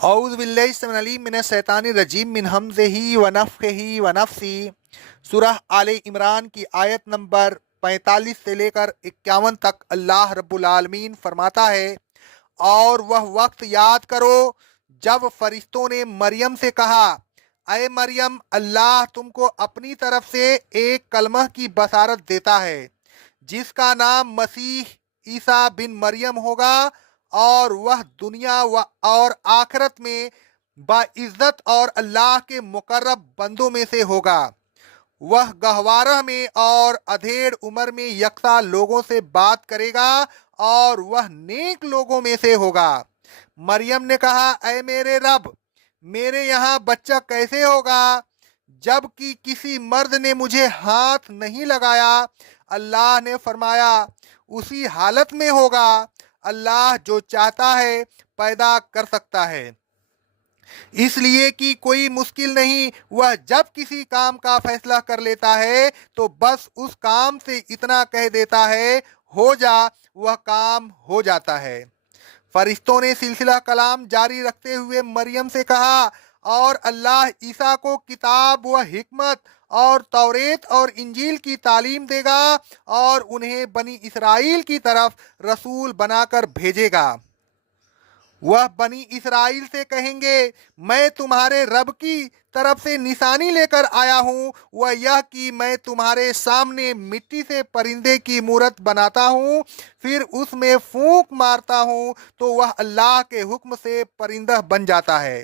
اعوذ باللہ السمیع العلیم من الشیطان الرجیم من حمزہ ونفخہ ونفثہ۔ سورہ آل عمران کی آیت نمبر 45 سے لے کر 51 تک اللہ رب العالمین فرماتا ہے، اور وہ وقت یاد کرو جب فرشتوں نے مریم سے کہا، اے مریم، اللہ تم کو اپنی طرف سے ایک کلمہ کی بشارت دیتا ہے جس کا نام مسیح عیسیٰ بن مریم ہوگا، اور وہ دنیا اور آخرت میں باعزت اور اللہ کے مقرب بندوں میں سے ہوگا۔ وہ گہوارہ میں اور ادھیڑ عمر میں یکساں لوگوں سے بات کرے گا، اور وہ نیک لوگوں میں سے ہوگا۔ مریم نے کہا، اے میرے رب، میرے یہاں بچہ کیسے ہوگا جب کہ کسی مرد نے مجھے ہاتھ نہیں لگایا؟ اللہ نے فرمایا، اسی حالت میں ہوگا، اللہ جو چاہتا ہے پیدا کر سکتا ہے، اس لیے کہ کوئی مشکل نہیں۔ وہ جب کسی کام کا فیصلہ کر لیتا ہے تو بس اس کام سے اتنا کہہ دیتا ہے، ہو جا، وہ کام ہو جاتا ہے۔ فرشتوں نے سلسلہ کلام جاری رکھتے ہوئے مریم سے کہا، اور اللہ عیسیٰ کو کتاب و حکمت اور توریت اور انجیل کی تعلیم دے گا، اور انہیں بنی اسرائیل کی طرف رسول بنا کر بھیجے گا۔ وہ بنی اسرائیل سے کہیں گے، میں تمہارے رب کی طرف سے نشانی لے کر آیا ہوں، وہ یہ کہ میں تمہارے سامنے مٹی سے پرندے کی مورت بناتا ہوں، پھر اس میں پھونک مارتا ہوں تو وہ اللہ کے حکم سے پرندہ بن جاتا ہے۔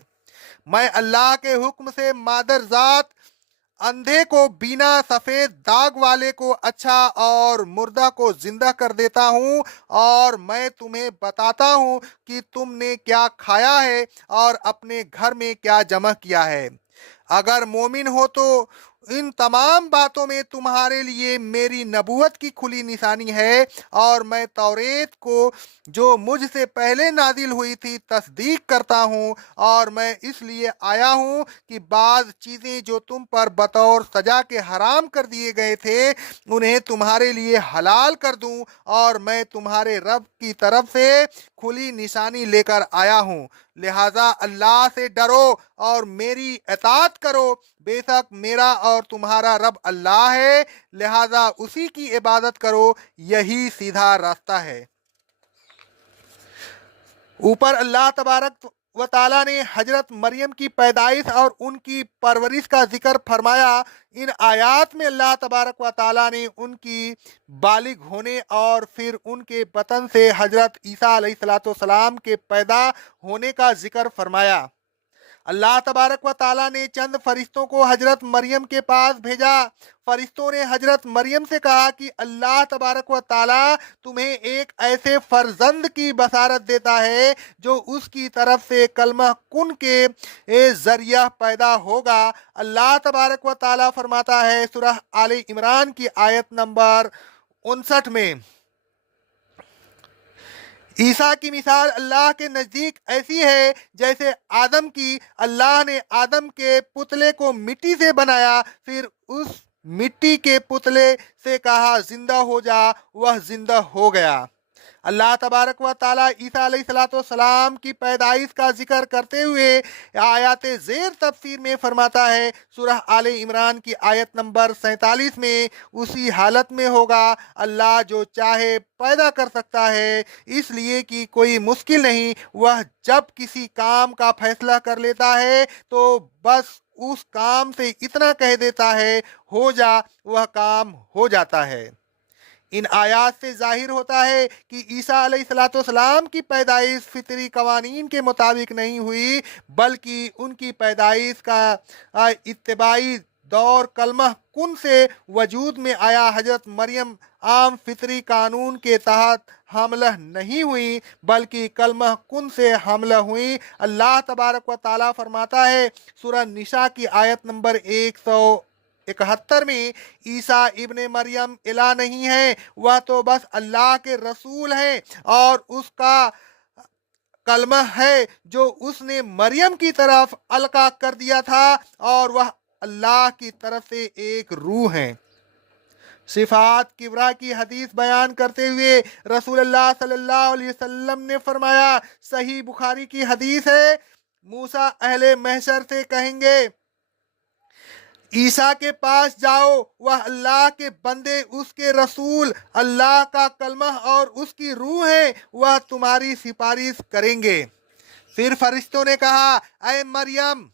میں اللہ کے حکم سے مادر ذات اندھے کو بینا، سفید داغ والے کو اچھا اور مردہ کو زندہ کر دیتا ہوں، اور میں تمہیں بتاتا ہوں کہ تم نے کیا کھایا ہے اور اپنے گھر میں کیا جمع کیا ہے۔ اگر مومن ہو تو ان تمام باتوں میں تمہارے لیے میری نبوت کی کھلی نشانی ہے، اور میں توریت کو جو مجھ سے پہلے نازل ہوئی تھی تصدیق کرتا ہوں، اور میں اس لیے آیا ہوں کہ بعض چیزیں جو تم پر بطور سزا کے حرام کر دیے گئے تھے انہیں تمہارے لیے حلال کر دوں، اور میں تمہارے رب کی طرف سے کھلی نشانی لے کر آیا ہوں، لہذا اللہ سے ڈرو اور میری اطاعت کرو، بے شک میرا اور تمہارا رب اللہ ہے، لہذا اسی کی عبادت کرو، یہی سیدھا راستہ ہے۔ اوپر اللہ تبارک و تعالیٰ نے حضرت مریم کی پیدائش اور ان کی پرورش کا ذکر فرمایا۔ ان آیات میں اللہ تبارک و تعالیٰ نے ان کی بالغ ہونے اور پھر ان کے بطن سے حضرت عیسیٰ علیہ السلام کے پیدا ہونے کا ذکر فرمایا۔ اللہ تبارک و تعالیٰ نے چند فرشتوں کو حضرت مریم کے پاس بھیجا۔ فرشتوں نے حضرت مریم سے کہا کہ اللہ تبارک و تعالیٰ تمہیں ایک ایسے فرزند کی بشارت دیتا ہے جو اس کی طرف سے کلمہ کن کے ذریعہ پیدا ہوگا۔ اللہ تبارک و تعالیٰ فرماتا ہے سورہ آل عمران کی آیت نمبر 59 میں، عیسیٰ کی مثال اللہ کے نزدیک ایسی ہے جیسے آدم کی۔ اللہ نے آدم کے پتلے کو مٹی سے بنایا، پھر اس مٹی کے پتلے سے کہا زندہ ہو جا، وہ زندہ ہو گیا۔ اللہ تبارک و تعالیٰ عیسیٰ علیہ السلام کی پیدائش کا ذکر کرتے ہوئے آیات زیر تفسیر میں فرماتا ہے، سورہ آل عمران کی آیت نمبر 47 میں، اسی حالت میں ہوگا، اللہ جو چاہے پیدا کر سکتا ہے، اس لیے کہ کوئی مشکل نہیں۔ وہ جب کسی کام کا فیصلہ کر لیتا ہے تو بس اس کام سے اتنا کہہ دیتا ہے، ہو جا، وہ کام ہو جاتا ہے۔ ان آیات سے ظاہر ہوتا ہے کہ عیسیٰ علیہ السلام کی پیدائش فطری قوانین کے مطابق نہیں ہوئی، بلکہ ان کی پیدائش کا اتباعی دور کلمہ کن سے وجود میں آیا۔ حضرت مریم عام فطری قانون کے تحت حاملہ نہیں ہوئی، بلکہ کلمہ کن سے حاملہ ہوئی۔ اللہ تبارک و تعالیٰ فرماتا ہے سورہ نساء کی آیت نمبر 171 میں، عیسیٰ ابن مریم الہ نہیں ہے، وہ تو بس اللہ کے رسول ہیں اور اس کا کلمہ ہے جو اس نے مریم کی طرف القا کر دیا تھا، اور وہ اللہ کی طرف سے ایک روح ہیں۔ صفات کبریٰ کی حدیث بیان کرتے ہوئے رسول اللہ صلی اللہ علیہ وسلم نے فرمایا، صحیح بخاری کی حدیث ہے، मूसा अहले महशर से कहेंगे, ईसा के पास जाओ, वह अल्लाह के बंदे, उसके रसूल, अल्लाह का कलमा और उसकी रूह है, वह तुम्हारी सिफारिश करेंगे। फिर फरिश्तों ने कहा, ऐ मरियम,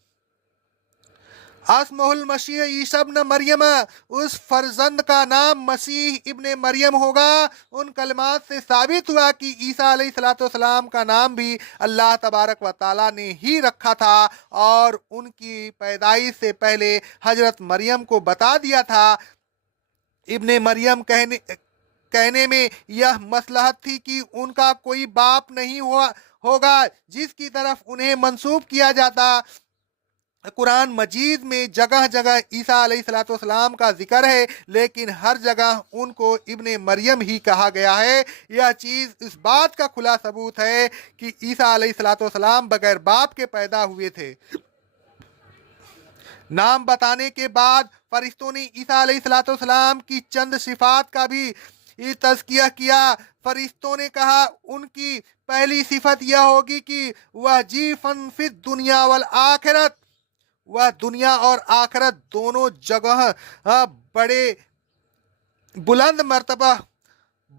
असमहुल मसीह ईसा इब्न मरियम, उस फर्जंद का नाम मसीह इब्न मरियम होगा। उन कलमात से साबित हुआ कि ईसा अलैहिस्सलाम का नाम भी अल्लाह तबारक व ताला ने ही रखा था और उनकी पैदाइश से पहले हजरत मरियम को बता दिया था। इब्न मरियम कहने में यह मसलहत थी कि उनका कोई बाप नहीं होगा जिसकी तरफ उन्हें मंसूब किया जाता। कुरान मजीद में जगह जगह ईसा अलैहिस्सलाम का जिक्र है, लेकिन हर जगह उनको इब्ने मरियम ही कहा गया है। यह चीज़ इस बात का खुला सबूत है कि ईसा अलैहिस्सलाम बगैर बाप के पैदा हुए थे। नाम बताने के बाद फरिश्तों ने ईसा अलैहिस्सलाम की चंद सिफात का भी तज़किया किया। फरिश्तों ने कहा, उनकी पहली सिफत यह होगी कि वह जीफन फिद दुनिया वल आखिरत, वह दुनिया और आखिरत दोनों जगह बड़े बुलंद मर्तबा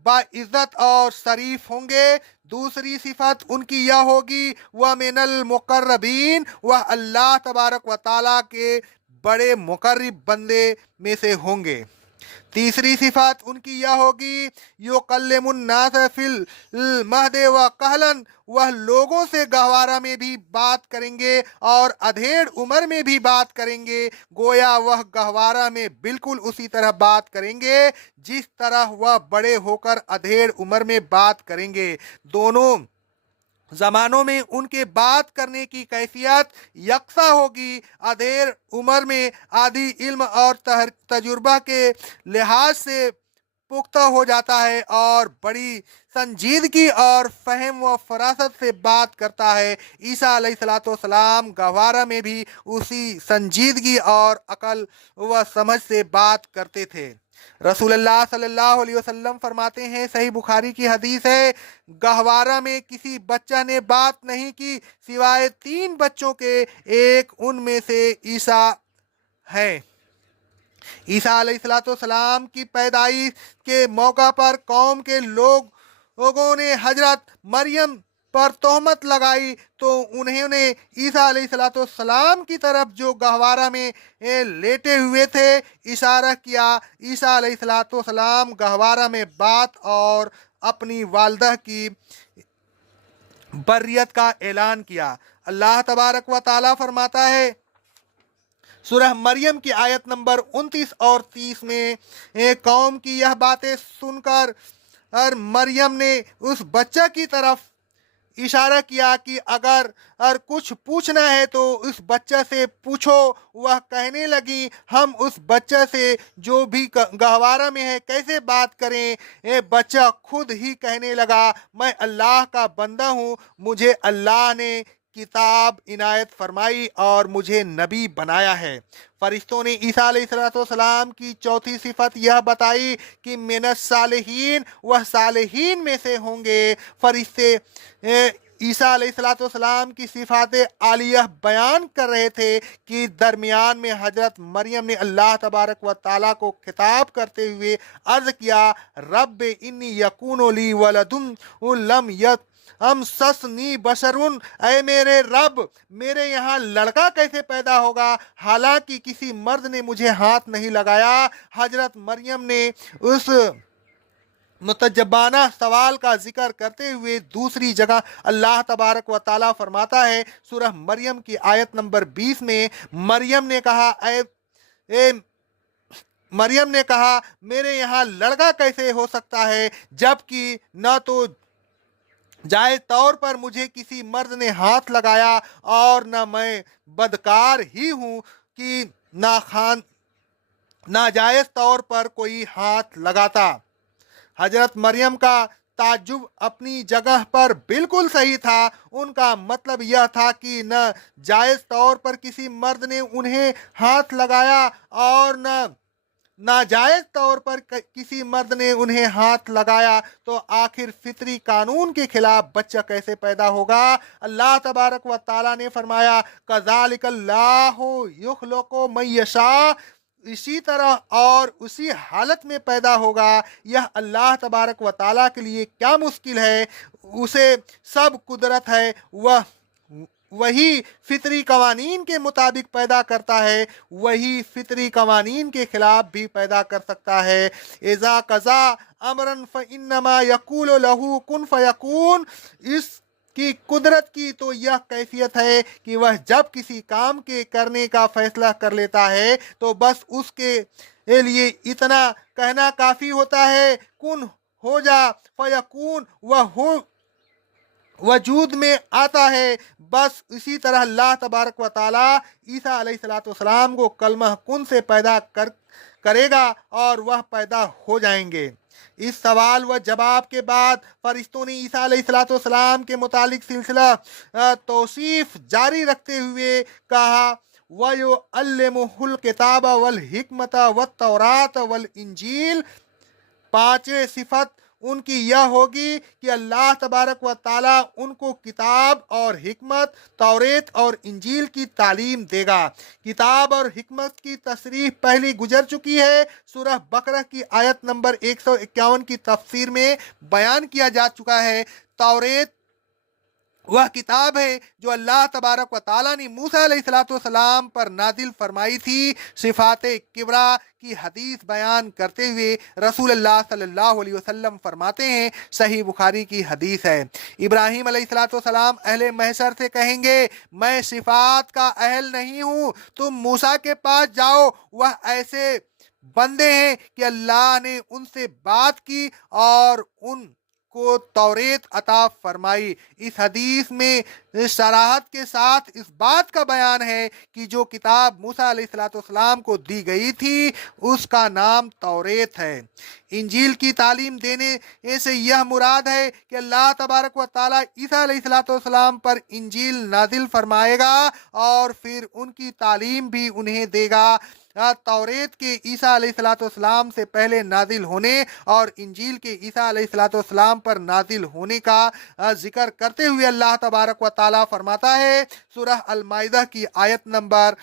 बाइज्जत और शरीफ होंगे। दूसरी सिफत उनकी यह होगी, वह मिनल मुकर्रबीन, वह अल्लाह तबारक व ताला के बड़े मुकर्रब बंदे में से होंगे। तीसरी सिफत उनकी यह होगी, युकल्लिमुन्नास फिल महदे व कहलन, वह लोगों से गहवारा में भी बात करेंगे और अधेड़ उम्र में भी बात करेंगे। गोया वह गहवारा में बिल्कुल उसी तरह बात करेंगे जिस तरह वह बड़े होकर अधेड़ उम्र में बात करेंगे। दोनों ज़मानों में उनके बात करने की कैफियत यकसा होगी। अधेड़ उम्र में आदि इल्म और तजुर्बा के लिहाज से पुख्ता हो जाता है और बड़ी संजीदगी और फहम व फरासत से बात करता है। ईसा अलैहिस्सलाम गहवारा में भी उसी संजीदगी और अकल व समझ से बात करते थे। रसूलुल्लाह सल्लल्लाहु अलैहि वसल्लम फरमाते हैं, सही बुखारी की हदीस है, गहवारा में किसी बच्चा ने बात नहीं की सिवाय 3 बच्चों के, एक उनमें से ईसा है। ईसा अलैहिस्सलाम की पैदाइश के मौका पर कौम के लोगों ने हजरत मरियम पर तोहमत लगाई तो उन्होंने ईसा अलैहिस्सलाम की तरफ जो गहवारा में लेटे हुए थे इशारा किया। ईसा अलैहिस्सलाम गहवारा में बात और अपनी वालदा की बर्रियत का ऐलान किया। अल्लाह तबारक व ताला फरमाता है सूरह मरियम की आयत नंबर 29 और 30 में, कौम की यह बातें सुनकर मरियम ने उस बच्चा की तरफ इशारा किया कि अगर कुछ पूछना है तो उस बच्चा से पूछो। वह कहने लगी, हम उस बच्चा से जो भी गहवारा में है कैसे बात करें। बच्चा खुद ही कहने लगा, मैं अल्लाह का बंदा हूँ, मुझे अल्लाह ने किताब इनायत फरमाई और मुझे नबी बनाया है। फरिश्तों ने ईसा अलैहिस्सलाम की चौथी सिफत यह बताई कि मिनस सालिहीन, वह सालिहीन में से होंगे। फरिश्ते ईसा अलैहिस्सलाम की सिफात आलिया बयान कर रहे थे कि दरमियान में हजरत मरियम ने अल्लाह तबारक व ताला को खिताब करते हुए अर्ज किया, रब इन्नी यकूनु ली वलदुन लम यत हम ससनी बशरुन, ऐ मेरे रब, मेरे यहाँ लड़का कैसे पैदा होगा हालांकि किसी मर्द ने मुझे हाथ नहीं लगाया। हजरत मरियम ने उस मुतजबाना सवाल का जिक्र करते हुए दूसरी जगह अल्लाह तबारक व ताला फरमाता है सूरह मरियम की आयत नंबर 20 में, मरियम ने कहा मेरे यहाँ लड़का कैसे हो सकता है जबकि न तो जायज तौर पर मुझे किसी मर्द ने हाथ लगाया और न मैं बदकार ही हूँ कि नाजायज तौर पर कोई हाथ लगाता। हजरत मरियम का ताज्जुब अपनी जगह पर बिल्कुल सही था। उनका मतलब यह था कि न जायज तौर पर किसी मर्द ने उन्हें हाथ लगाया और नाजायज तौर पर किसी मर्द ने उन्हें हाथ लगाया तो आखिर फितरी कानून के खिलाफ बच्चा कैसे पैदा होगा। अल्लाह तबारक व ताला ने फरमाया कज़ालिकल्लाहु युख़्लिक़ु मन यशा, इसी तरह और उसी हालत में पैदा होगा। यह अल्लाह तबारक व ताला के लिए क्या मुश्किल है, उसे सब कुदरत है। वही फितरी कवानीन के मुताबिक पैदा करता है, वही फितरी कवानीन के खिलाफ भी पैदा कर सकता है। इज़ा कज़ा अमरन फ़इन्नमा यक़ूलु लहू कुन फ़यकून, इसकी कुदरत की तो यह कैफियत है कि वह जब किसी काम के करने का फैसला कर लेता है तो बस उसके लिए इतना कहना काफ़ी होता है, कुन हो जा फ़यकून, वह हो वजूद में आता है। बस इसी तरह अल्लाह तबारक व ताला ईसा अलैहिस्सलाम को कलमा कुन से पैदा करेगा और वह पैदा हो जाएंगे। इस सवाल व जवाब के बाद फरिश्तों ने ईसा अलैहिस्सलाम के मुतालिक सिलसिला तौसीफ जारी रखते हुए कहा वयुअल्लिमुहुल किताब वल हिकमत वत तौरात वल इंजील। पांचवें सिफत उनकी यह होगी कि अल्लाह तबारक व ताला उनको किताब और हिकमत, तौरेत और इंजील की तालीम देगा। किताब और हिकमत की तशरीह पहले गुजर चुकी है। सूरह बकरा की आयत नंबर 151 की तफसीर में बयान किया जा चुका है। तौरेत वह किताब है जो अल्लाह तबारक व ताला ने मूसा अलैहिस्सलाम पर नाजिल फरमाई थी। सिफात किबरा की हदीस बयान करते हुए रसूलुल्लाह सल्लल्लाहु अलैहि वसल्लम फरमाते हैं, सही बुखारी की हदीस है, इब्राहीम अलैहिस्सलाम अहले महशर से कहेंगे मैं सिफात का अहल नहीं हूँ, तुम मूसा के पास जाओ, वह ऐसे बंदे हैं कि अल्लाह ने उनसे बात की और उन को तौरेत अता फरमाई। इस हदीस में सराहत के साथ इस बात का बयान है कि जो किताब मूसा अलैहिस्सलाम को दी गई थी उसका नाम तौरेत है। इंजील की तालीम देने से यह मुराद है कि अल्लाह तबारक व ताला ईसा अलैहिस्सलाम पर इंजील नाजिल फरमाएगा और फिर उनकी तालीम भी उन्हें देगा। तौरेत के ईसा अलैहिस्सलाम से पहले नाजिल होने और इंजील के ईसा अलैहिस्सलाम पर नाजिल होने का जिक्र करते हुए अल्लाह तबारक व ताला फरमाता है सूरह अल माइदा की आयत नंबर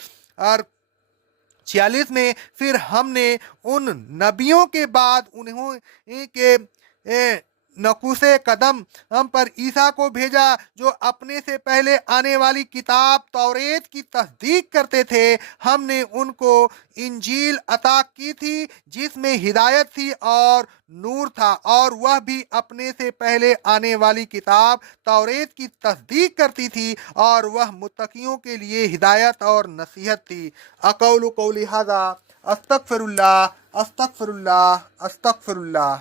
46 में, फिर हमने उन नबियों के बाद उन्होंने के नकुसे कदम हम पर ईसा को भेजा जो अपने से पहले आने वाली किताब तौरेत की तस्दीक करते थे। हमने उनको इंजील अता की थी जिसमें हिदायत थी और नूर था, और वह भी अपने से पहले आने वाली किताब तौरेत की तस्दीक करती थी और वह मुत्तकियों के लिए हिदायत और नसीहत थी। अक़ौलु क़ौली हाज़ा अस्तग़फ़िरुल्लाह अस्तग़फ़िरुल्लाह अस्तग़फ़िरुल्लाह।